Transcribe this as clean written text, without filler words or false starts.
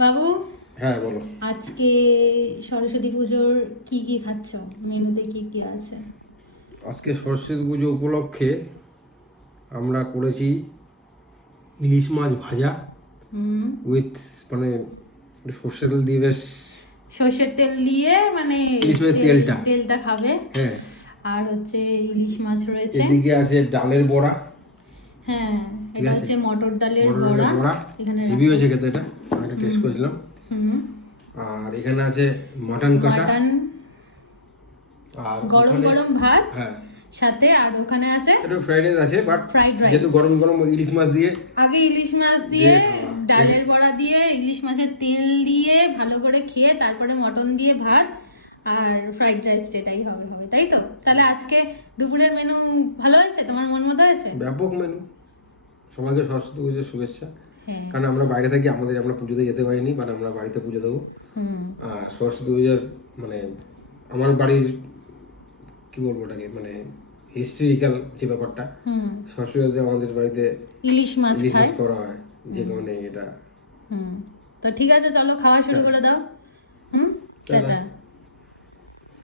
বাবু, হ্যাঁ বলো। আজকে সরস্বতী পুজোর কি কি খাচ্ছ? মেনুতে কি কি আছে? আজকে সরস্বতী পুজো উপলক্ষে আমরা করেছি ইলিশ মাছ ভাজা হুম, উইথ মানে একটু সর্ষের তেল দিয়ে বেশ। সর্ষের তেল দিয়ে মানে ইলিশ মাছের তেলটা। তেলটা খাবে। হ্যাঁ, আর হচ্ছে ইলিশ মাছ রয়েছে। এদিকে আছে ডালের বড়া। হ্যাঁ, ঠিক এটা আছে। হচ্ছে মটর ডালের মটর বড়া। ডালের বড়া এখানে হেভি রাখো। হয়েছে খেতে, এটা আমি একটা টেস্ট করেছিলাম। হুম, আর এখানে আছে মাটন কষা। মাটন, আর গরম ওখানে গরম ভাত হ্যাঁ সাথে। আর ওখানে আছে একটু ফ্রাইড রাইস আছে, বাট ফ্রাইড রাইস। যেহেতু গরম গরম ইলিশ মাছ দিয়ে আগে ইলিশ মাছ দিয়ে খাওয়া। ডালের বড়া দিয়ে ইলিশ মাছের তেল দিয়ে ভালো করে খেয়ে তারপরে মটন দিয়ে ভাত আর ফ্রাইড রাইস, যেটাই হবে হবে, তাই তো? তাহলে আজকে দুপুরের মেনু ভালো হয়েছে? তোমার মন মতো হয়েছে? ব্যাপক মেনু। সবাইকে সরস্বতী পুজোর শুভেচ্ছা। হ্যাঁ। কারণ আমরা বাইরে থাকি, আমরা পুজোতে যেতে পারিনি, বাট আমরা বাড়িতে পুজো দেবো। হুম। আর সরস্বতী পুজোর মানে আমার বাড়ির কি বলবো ওটাকে, মানে হিস্ট্রিক্যাল যে ব্যাপারটা, হুম। সরস্বতী পুজোতে আমাদের বাড়িতে ইলিশ মাছ ইলিশ খায়। মাছ করা হয়, যে কারণে এটা। হুম। তো ঠিক আছে, চলো খাওয়া শুরু করে দাও। হুম, টাটা। টাটা।